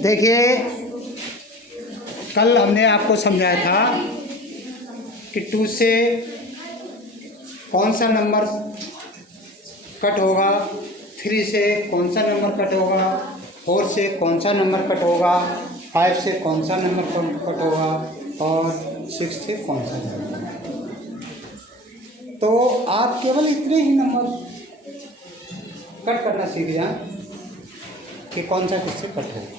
देखिए, कल हमने आपको समझाया था कि 2 से कौन सा नंबर कट होगा, 3 से कौन सा नंबर कट होगा, 4 से कौन सा नंबर कट होगा, 5 से कौन सा नंबर कट होगा और 6 से कौन सा नंबर। तो आप केवल इतने ही नंबर कट करना सीख जाएं कि कौन सा किससे कट होगा।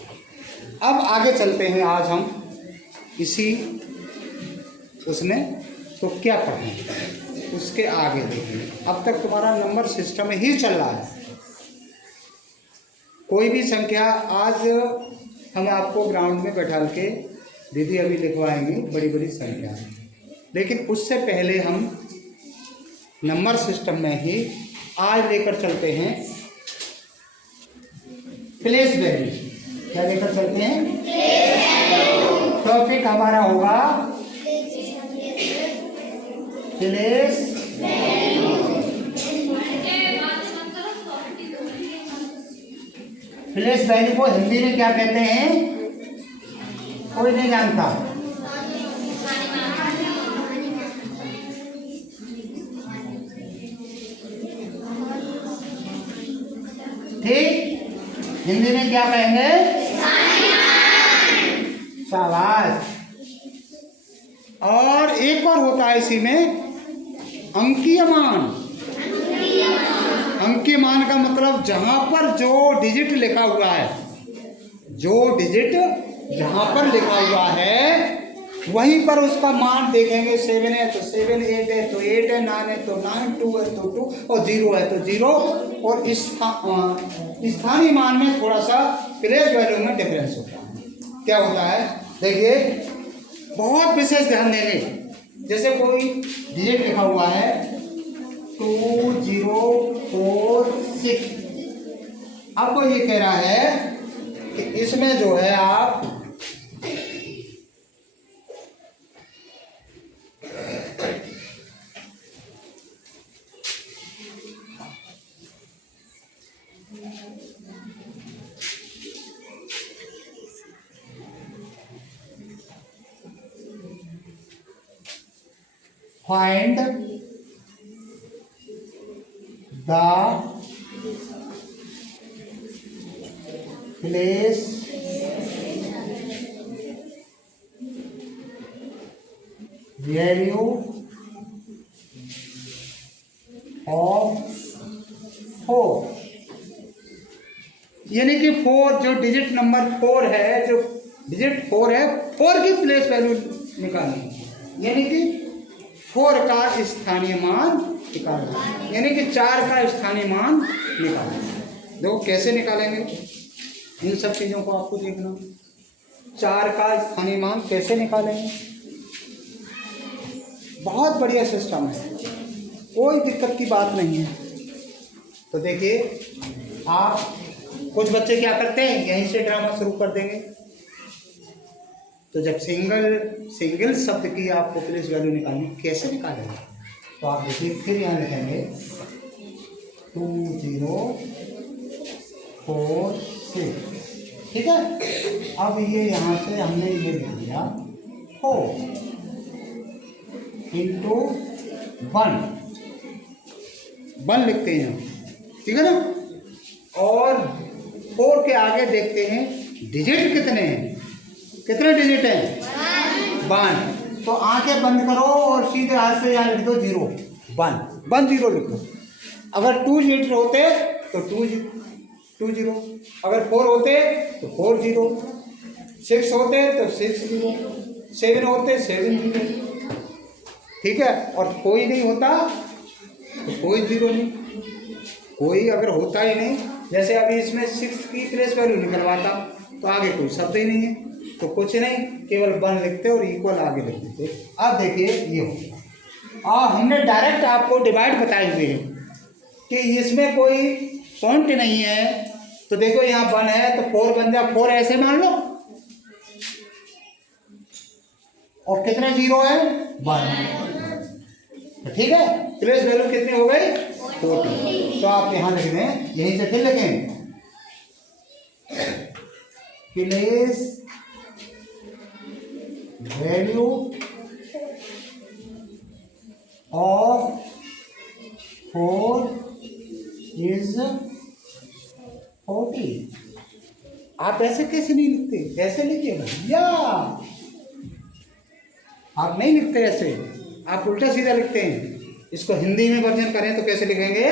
अब आगे चलते हैं, आज हम इसी उसमें तो क्या पढ़ें उसके आगे देखिए। अब तक तुम्हारा नंबर सिस्टम ही चल रहा है। कोई भी संख्या आज हम आपको ग्राउंड में बैठा के दीदी अभी लिखवाएंगी बड़ी बड़ी संख्या, लेकिन उससे पहले हम नंबर सिस्टम में ही आज लेकर चलते हैं प्लेस वैल्यू। क्या लेकर चलते हैं? टॉपिक हमारा होगा प्लेस वैल्यू। प्लेस वैल्यू को हिंदी में क्या कहते हैं? कोई नहीं जानता। ठीक, हिंदी में क्या कहेंगे? शाबाश। और एक और होता है इसी में अंकीय मान। अंकीय मान का मतलब जहां पर जो डिजिट लिखा हुआ है, जो डिजिट जहां पर लिखा हुआ है वहीं पर उसका मान देखेंगे। 7 है तो 7, 8 है तो 8 है, 9 है तो 9, 2 है तो 2 और 0 है तो 0। और स्थानीय मान में थोड़ा सा प्लेस वैल्यू में डिफरेंस होता है। क्या होता है देखिए, बहुत विशेष ध्यान देंगे। जैसे कोई डिजिट लिखा हुआ है 2 0 4 6, आपको ये कह रहा है कि इसमें जो है आप find the place value of 4, यानी कि 4 जो डिजिट नंबर 4 है, जो डिजिट 4 है, 4 की प्लेस वैल्यू निकालनी, यानी कि 4 का स्थानीय मान निकालना, यानी कि 4 का स्थानीय मान निकालना। देखो कैसे निकालेंगे, इन सब चीज़ों को आपको देखना। 4 का स्थानीय मान कैसे निकालेंगे, बहुत बढ़िया सिस्टम है, कोई दिक्कत की बात नहीं है। तो देखिए, आप कुछ बच्चे क्या करते हैं, यहीं से ड्रामा शुरू कर देंगे। तो जब सिंगल शब्द की आपको प्लेस वैल्यू निकालनी, कैसे निकालेंगे? तो आप देखिए, फिर यहाँ लिखेंगे 2 0 4 6, ठीक है। अब ये यहाँ से हमने ये लिख दिया 4 इंटू 1 लिखते हैं, ठीक है ना। और 4 के आगे देखते हैं डिजिट कितने हैं, कितने डिजिट हैं? 1। तो आंखें बंद करो और सीधे हाथ से यहाँ लिख दो 0 1 0 लिख दो। अगर 2 डिजिट होते तो 2 0, अगर 4 होते तो 4 0, 6 होते तो 6 0, 7 होते 7 0, ठीक है। और कोई नहीं होता तो कोई 0 नहीं, कोई अगर होता ही नहीं, जैसे अभी इसमें 6 की प्लेस वैल्यू निकलवाता तो आगे कोई शब्द ही नहीं है, तो कुछ नहीं, केवल 1 लिखते और इक्वल आगे लिख देते। अब देखिए ये होगा, और हमने डायरेक्ट आपको डिवाइड बताए हुए हैं कि इसमें कोई पॉइंट नहीं है। तो देखो यहाँ 1 है तो 4 बन जाए, 4 ऐसे मान लो, और कितने 0 है? 1, ठीक है। प्लेस वैल्यू कितनी हो गई? 40। तो आप यहाँ लिख दें, यहीं से फिर लिखें प्लेस वैल्यू ऑफ 4 इज 40। आप ऐसे कैसे नहीं लिखते? ऐसे लिखिए भैया, आप नहीं लिखते ऐसे, आप उल्टा सीधा लिखते हैं। इसको हिंदी में वर्जन करें तो कैसे लिखेंगे?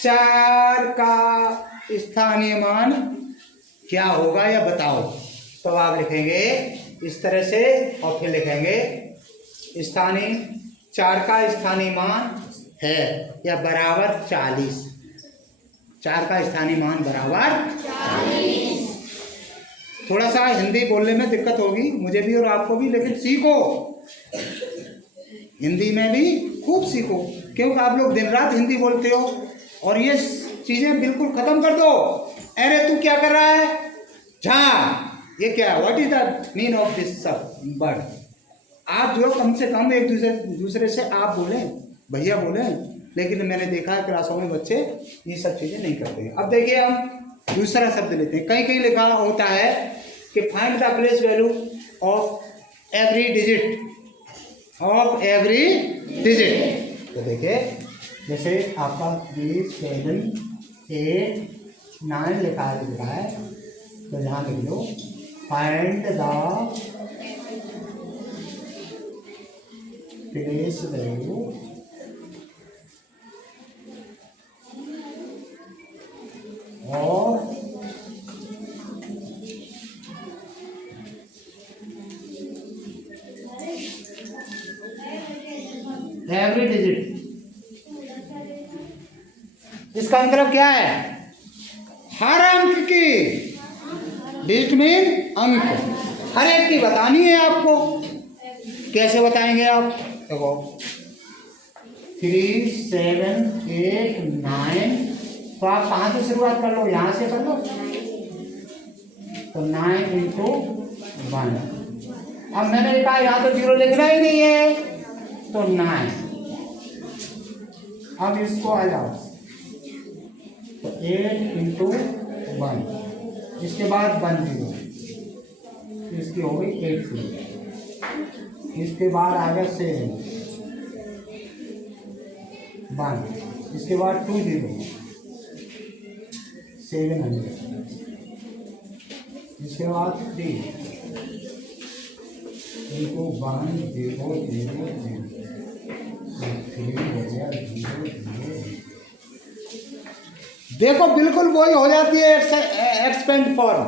4 का स्थानीय मान क्या होगा या बताओ। तो आप लिखेंगे इस तरह से और फिर लिखेंगे स्थानीय 4 का स्थानीय मान है या बराबर 40। 4 का स्थानीय मान बराबर 40। थोड़ा सा हिंदी बोलने में दिक्कत होगी मुझे भी और आपको भी, लेकिन सीखो, हिंदी में भी खूब सीखो, क्योंकि आप लोग दिन रात हिंदी बोलते हो और ये चीज़ें बिल्कुल ख़त्म कर दो। अरे तू क्या कर रहा है? जहाँ ये क्या, what is the mean of this सब वर्ड? आप जो कम से कम एक दूसरे से आप बोलें, भैया बोलें, लेकिन मैंने देखा है क्लासों में बच्चे ये सब चीज़ें नहीं करते हैं। अब देखिए हम दूसरा शब्द लेते हैं। कहीं कहीं लिखा होता है कि find the place value of every digit, of every digit. तो देखिए जैसे आपका 20, 7, 8, 9 लिखा है, तो यहाँ लिख लो फाइंड द प्लेस वैल्यू और एवरी डिजिट। इसका मतलब क्या है? हर अंक की, डिजिट मीन अंक, हर एक की बतानी है आपको। कैसे बताएंगे आप? देखो 3, 7, 8, 9, तो आप कहाँ से शुरुआत कर लो? यहाँ से कर लो। तो 9 × 1। अब मैंने कहा यहाँ तो 0 लिखना ही नहीं है, तो 9। अब इसको आ जाओ, तो 8 × 1, इसके बाद 1 0, इसकी हो गई 8 0, इसके बाद आ गया 7 1, इसके बाद 2 0 700, इसके बाद 3 इनको 1 0 0 0, 3 हो गया 0 0। देखो बिल्कुल वही हो जाती है एक्सपेंड फॉर्म।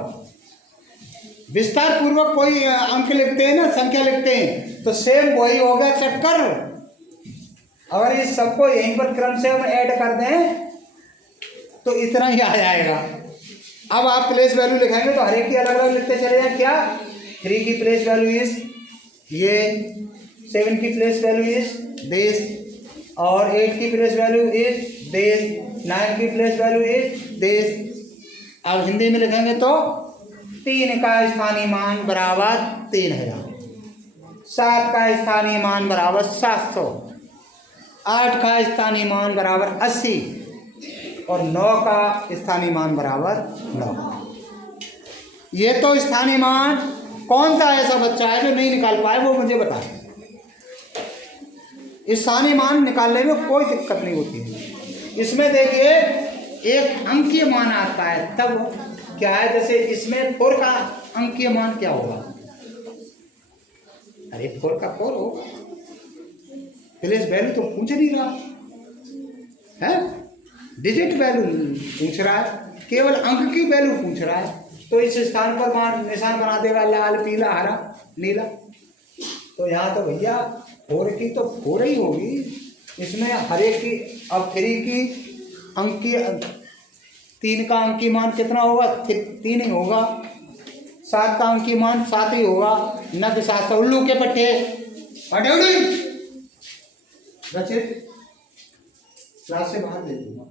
विस्तार पूर्वक कोई अंक लिखते हैं ना, संख्या लिखते हैं, तो सेम वही हो गया चक्कर। अगर इस सबको यहीं पर क्रम से हम ऐड कर दें तो इतना ही आ जाएगा। अब आप प्लेस वैल्यू लिखाएंगे तो हर एक की अलग अलग लिखते चले जाए। क्या? 3 की प्लेस वैल्यू इज ये, 7 की प्लेस वैल्यू इज दिस, और 8 की प्लेस वैल्यू इज दिस, 9 की प्लेस वैल्यू इज दिस। अब हिंदी में लिखेंगे तो 3 का स्थानीय मान बराबर 3000, 7 का स्थानीय मान बराबर 700, 8 का स्थानीय मान बराबर 80 और 9 का स्थानीय मान बराबर 9। ये तो स्थानीय मान, कौन सा ऐसा बच्चा है जो नहीं निकाल पाए वो मुझे बताए। स्थानीय मान निकालने में कोई दिक्कत नहीं होती है। इसमें देखिए एक अंकीय मान आता है, तब क्या है, जैसे इसमें 4 का अंकीय मान क्या होगा? अरे 4 का 4 होगा। प्लेस वैल्यू तो पूछ नहीं रहा है, डिजिट वैल्यू पूछ रहा है, केवल अंक की वैल्यू पूछ रहा है। तो इस स्थान पर मान निशान बना देगा लाल, पीला, हरा, नीला। तो यहाँ तो भैया 4 की तो 4 ही होगी, इसमें हर एक की। अब 3 की अंकीय, 3 का अंकीय मान कितना होगा? 3 ही होगा। 7 का अंकीय मान 7 ही होगा। न कि 700 उल्लू के पट्टे रचित क्लास से बाहर दे दूंगा।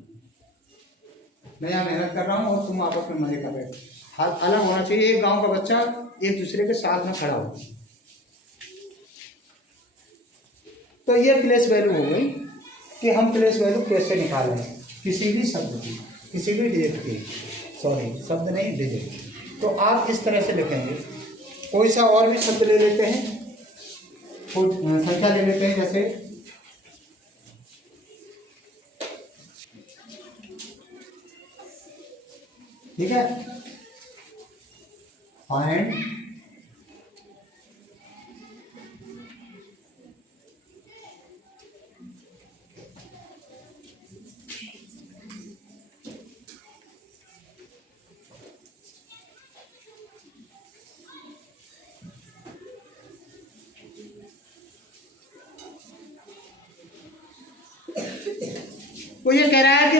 मैं यहाँ मेहनत कर रहा हूँ और तुम आपस में मजे कर रहे हो। हाथ अलग होना चाहिए, एक गांव का बच्चा एक दूसरे के साथ में खड़ा हो। तो ये प्लेस वैल्यू हो गई कि हम प्लेस वैल्यू कैसे निकालें किसी भी शब्द की, किसी भी डिजिट की, सॉरी शब्द नहीं डिजिट। तो आप इस तरह से लिखेंगे। कोई सा और भी शब्द ले लेते हैं, कोई संख्या ले लेते हैं, जैसे ठीक है, फाइंड वो ये कह रहा है कि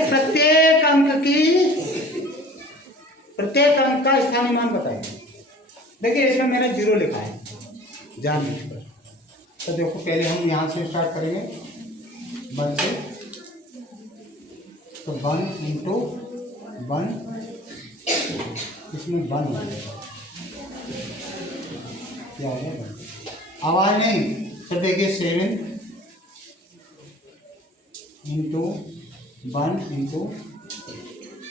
प्रत्येक अंक का स्थानीय मान बताएं। देखिए इसमें मैंने 0 लिखा है जानबूझकर, तो देखो पहले हम यहाँ से स्टार्ट करेंगे 1 से, तो 1 इंटू 1, इसमें 1 हो जाएगा, क्या हो गया 1। आवाज नहीं, तो देखिए 7 इंटू 1 इंटू,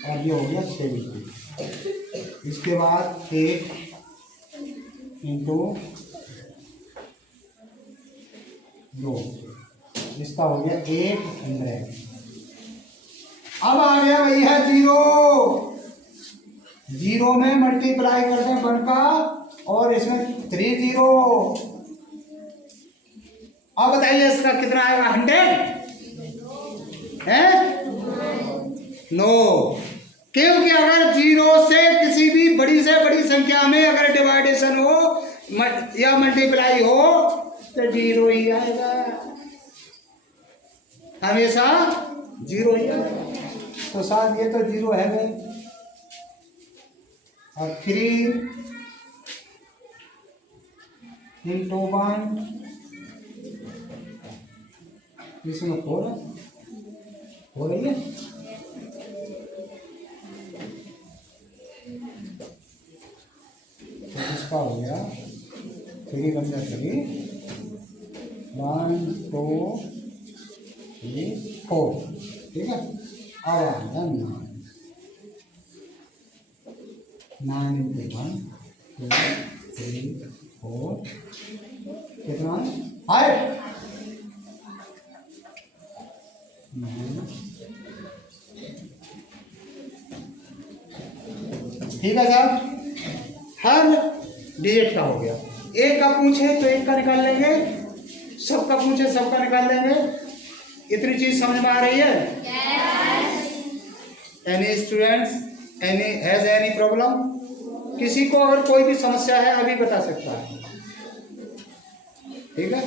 और ये हो गया 70। इसके बाद 8 इंटू 2, इसका हो गया 800। अब आ गया भैया 0 में मल्टीप्लाई करते हैं 1 का, और इसमें 3 0। अब बताइए इसका कितना आएगा, 100 है? नो, क्योंकि अगर 0 से किसी भी बड़ी से बड़ी संख्या में अगर डिवाइडेशन हो या मल्टीप्लाई हो तो 0 ही आएगा, हमेशा 0 ही आएगा। तो साथ ये तो 0 है भाई, और 3 इंटू 1, इसमें 4 हो रही है। तो इसका हो गया 3 बन गया 3, 1 2 3 4, ठीक है। अब आ गया 9 इंटू 1 2 3 4, कितना 5। ठीक है साहब, हर डिजिट का हो गया। एक का पूछे तो एक का निकाल लेंगे, सबका पूछे सबका निकाल लेंगे। इतनी चीज समझ में आ रही है? Any students has any problem? किसी को अगर कोई भी समस्या है अभी बता सकता है, ठीक है।